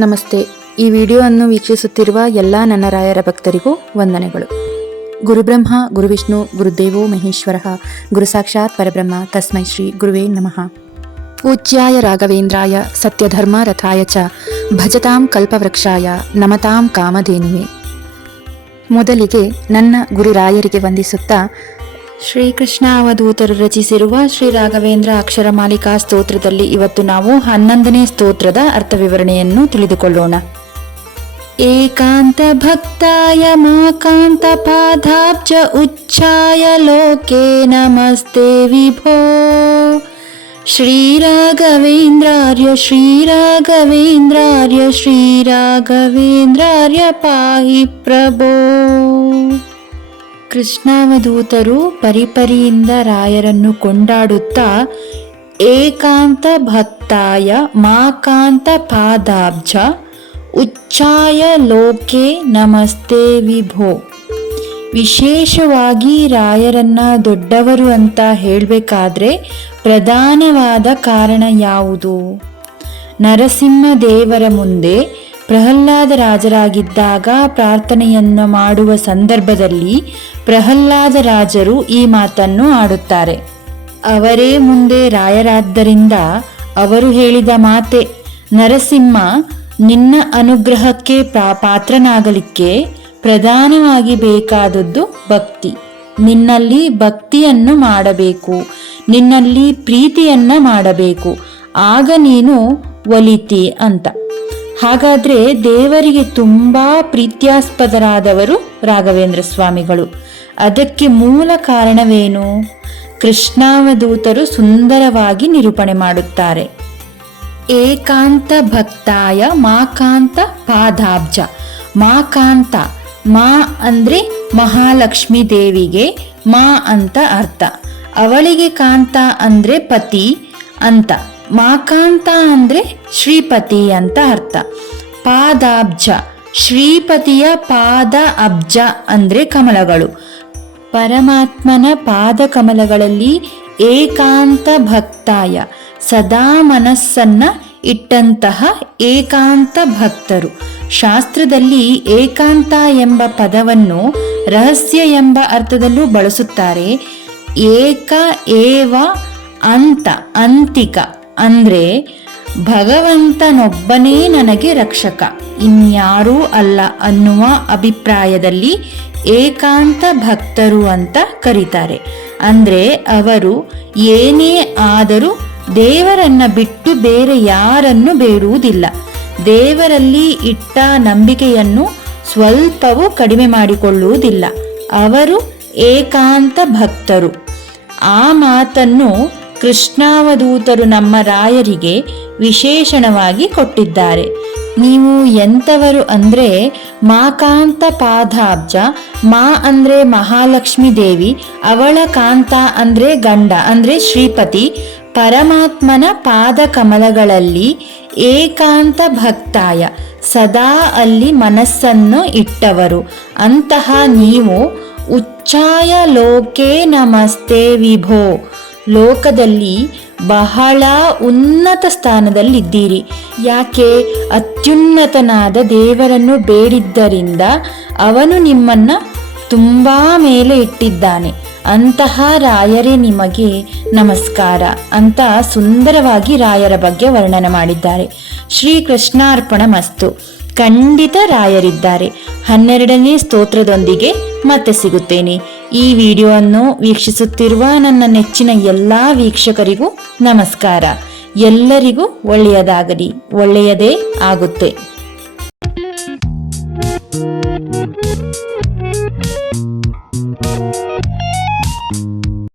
ನಮಸ್ತೆ. ಈ ವಿಡಿಯೋವನ್ನು ವೀಕ್ಷಿಸುತ್ತಿರುವ ಎಲ್ಲ ನನ್ನ ರಾಯರ ಭಕ್ತರಿಗೂ ವಂದನೆಗಳು. ಗುರುಬ್ರಹ್ಮ ಗುರುವಿಷ್ಣು ಗುರುದೇವೋ ಮಹೇಶ್ವರ ಗುರು ಸಾಕ್ಷಾತ್ ಪರಬ್ರಹ್ಮ ತಸ್ಮೈ ಶ್ರೀ ಗುರುವೇ ನಮಃ. ಪೂಜ್ಯಾಯ ರಾಘವೇಂದ್ರಾಯ ಸತ್ಯಧರ್ಮ ರಥಾಯ ಚ ಭಜತಾಂ ಕಲ್ಪವೃಕ್ಷಾಯ ನಮತಾಂ ಕಾಮಧೇನುವೆ. ಮೊದಲಿಗೆ ನನ್ನ ಗುರುರಾಯರಿಗೆ ವಂದಿಸುತ್ತಾ ಶ್ರೀಕೃಷ್ಣ ಅವಧೂತರು ರಚಿಸಿರುವ ಶ್ರೀ ರಾಘವೇಂದ್ರ ಅಕ್ಷರ ಮಾಲಿಕಾ ಸ್ತೋತ್ರದಲ್ಲಿ ಇವತ್ತು ನಾವು 11ನೇ ಸ್ತೋತ್ರದ ಅರ್ಥ ವಿವರಣೆಯನ್ನು ತಿಳಿದುಕೊಳ್ಳೋಣ. ಏಕಾಂತ ಭಕ್ತಾಯ ಮಾಕಾಂತ ಪಾದಾಬ್ಜ ಉಚ್ಚಾಯ ಲೋಕೆ ನಮಸ್ತೆ ವಿಭೋ ಶ್ರೀರಾಘವೇಂದ್ರಾರ್ಯ ಶ್ರೀರಾಘವೇಂದ್ರಾರ್ಯ ಶ್ರೀರಾಘವೇಂದ್ರಾರ್ಯ ಪಾಹಿ ಪ್ರಭೋ. ಕೃಷ್ಣಾವಧೂತರು ಪರಿಪರಿಯಿಂದ ರಾಯರನ್ನು ಕೊಂಡಾಡುತ್ತಾ ಏಕಾಂತ ಭಕ್ತಾಯ ಮಾಕಾಂತ ಪಾದಾಬ್ಜ ಉಚ್ಚಾಯ ಲೋಕೆ ನಮಸ್ತೆ ವಿಭೋ. ವಿಶೇಷವಾಗಿ ರಾಯರನ್ನ ದೊಡ್ಡವರು ಅಂತ ಹೇಳಬೇಕಾದ್ರೆ ಪ್ರಧಾನವಾದ ಕಾರಣ ಯಾವುದು? ನರಸಿಂಹ ದೇವರ ಮುಂದೆ ಪ್ರಹ್ಲಾದ ರಾಜರಾಗಿದ್ದಾಗ ಪ್ರಾರ್ಥನೆಯನ್ನು ಮಾಡುವ ಸಂದರ್ಭದಲ್ಲಿ ಪ್ರಹ್ಲಾದ ರಾಜರು ಈ ಮಾತನ್ನು ಆಡುತ್ತಾರೆ. ಅವರೇ ಮುಂದೆ ರಾಯರಾದ್ದರಿಂದ ಅವರು ಹೇಳಿದ ಮಾತೆ, ನರಸಿಂಹ ನಿನ್ನ ಅನುಗ್ರಹಕ್ಕೆ ಪಾತ್ರನಾಗಲಿಕ್ಕೆ ಪ್ರಧಾನವಾಗಿ ಬೇಕಾದದ್ದು ಭಕ್ತಿ. ನಿನ್ನಲ್ಲಿ ಭಕ್ತಿಯನ್ನು ಮಾಡಬೇಕು, ನಿನ್ನಲ್ಲಿ ಪ್ರೀತಿಯನ್ನ ಮಾಡಬೇಕು, ಆಗ ನೀನು ಒಲಿತಿ ಅಂತ. ಹಾಗಾದ್ರೆ ದೇವರಿಗೆ ತುಂಬಾ ಪ್ರೀತ್ಯಾಸ್ಪದರಾದವರು ರಾಘವೇಂದ್ರ ಸ್ವಾಮಿಗಳು. ಅದಕ್ಕೆ ಮೂಲ ಕಾರಣವೇನು? ಕೃಷ್ಣಾವಧೂತರು ಸುಂದರವಾಗಿ ನಿರೂಪಣೆ ಮಾಡುತ್ತಾರೆ. ಏಕಾಂತ ಭಕ್ತಾಯ ಮಾಕಾಂತ ಪಾದಾಬ್ಜ. ಮಾಕಾಂತ, ಮಾ ಅಂದ್ರೆ ಮಹಾಲಕ್ಷ್ಮಿ ದೇವಿಗೆ ಮಾ ಅಂತ ಅರ್ಥ. ಅವಳಿಗೆ ಕಾಂತ ಅಂದ್ರೆ ಪತಿ ಅಂತ. ಮಾಕಾಂತ ಅಂದ್ರೆ ಶ್ರೀಪತಿ ಅಂತ ಅರ್ಥ. ಪಾದಾಬ್ಜ, ಶ್ರೀಪತಿಯ ಪಾದ ಅಬ್ಜ ಅಂದ್ರೆ ಕಮಲಗಳು. ಪರಮಾತ್ಮನ ಪಾದ ಕಮಲಗಳಲ್ಲಿ ಏಕಾಂತ ಭಕ್ತಾಯ ಸದಾ ಮನಸ್ಸನ್ನ ಇಟ್ಟಂತಹ ಏಕಾಂತ ಭಕ್ತರು. ಶಾಸ್ತ್ರದಲ್ಲಿ ಏಕಾಂತ ಎಂಬ ಪದವನ್ನು ರಹಸ್ಯ ಎಂಬ ಅರ್ಥದಲ್ಲೂ ಬಳಸುತ್ತಾರೆ. ಏಕ ಏವ ಅಂತ, ಅಂತಿಕ ಅಂದ್ರೆ ಭಗವಂತನೊಬ್ಬನೇ ನನಗೆ ರಕ್ಷಕ, ಇನ್ಯಾರೂ ಅಲ್ಲ ಅನ್ನುವ ಅಭಿಪ್ರಾಯದಲ್ಲಿ ಏಕಾಂತ ಭಕ್ತರು ಅಂತ ಕರೀತಾರೆ. ಅಂದ್ರೆ ಅವರು ಏನೇ ಆದರೂ ದೇವರನ್ನ ಬಿಟ್ಟು ಬೇರೆ ಯಾರನ್ನು ಬೇಡುವುದಿಲ್ಲ. ದೇವರಲ್ಲಿ ಇಟ್ಟ ನಂಬಿಕೆಯನ್ನು ಸ್ವಲ್ಪವೂ ಕಡಿಮೆ ಮಾಡಿಕೊಳ್ಳುವುದಿಲ್ಲ. ಅವರು ಏಕಾಂತ ಭಕ್ತರು. ಆ ಮಾತನ್ನು ಕೃಷ್ಣಾವಧೂತರು ನಮ್ಮ ರಾಯರಿಗೆ ವಿಶೇಷಣವಾಗಿ ಕೊಟ್ಟಿದ್ದಾರೆ. ನೀವು ಎಂಥವರು ಅಂದ್ರೆ ಮಾಕಾಂತ ಪಾದಾಬ್ಜ. ಮಾ ಅಂದ್ರೆ ಮಹಾಲಕ್ಷ್ಮಿ ದೇವಿ, ಅವಳ ಕಾಂತ ಅಂದ್ರೆ ಗಂಡ ಅಂದ್ರೆ ಶ್ರೀಪತಿ. ಪರಮಾತ್ಮನ ಪಾದ ಕಮಲಗಳಲ್ಲಿ ಏಕಾಂತ ಭಕ್ತಾಯ ಸದಾ ಅಲ್ಲಿ ಮನಸ್ಸನ್ನು ಇಟ್ಟವರು. ಅಂತಹ ನೀವು ಉಚ್ಚಾಯ ಲೋಕೆ ನಮಸ್ತೆ ವಿಭೋ. ಲೋಕದಲ್ಲಿ ಬಹಳ ಉನ್ನತ ಸ್ಥಾನದಲ್ಲಿದ್ದೀರಿ. ಯಾಕೆ? ಅತ್ಯುನ್ನತನಾದ ದೇವರನ್ನು ಬೇಡಿದ್ದರಿಂದ ಅವನು ನಿಮ್ಮನ್ನ ತುಂಬಾ ಮೇಲೆ ಇಟ್ಟಿದ್ದಾನೆ. ಅಂತಹ ರಾಯರೇ ನಿಮಗೆ ನಮಸ್ಕಾರ ಅಂತ ಸುಂದರವಾಗಿ ರಾಯರ ಬಗ್ಗೆ ವರ್ಣನೆ ಮಾಡಿದ್ದಾರೆ. ಶ್ರೀಕೃಷ್ಣಾರ್ಪಣ ಮಸ್ತು. ಖಂಡಿತ ರಾಯರಿದ್ದಾರೆ. 12ನೇ ಸ್ತೋತ್ರದೊಂದಿಗೆ ಮತ್ತೆ ಸಿಗುತ್ತೇನೆ. ಈ ವಿಡಿಯೋವನ್ನು ವೀಕ್ಷಿಸುತ್ತಿರುವ ನನ್ನ ನೆಚ್ಚಿನ ಎಲ್ಲಾ ವೀಕ್ಷಕರಿಗೂ ನಮಸ್ಕಾರ. ಎಲ್ಲರಿಗೂ ಒಳ್ಳೆಯದಾಗಲಿ, ಒಳ್ಳೆಯದೇ ಆಗುತ್ತೆ.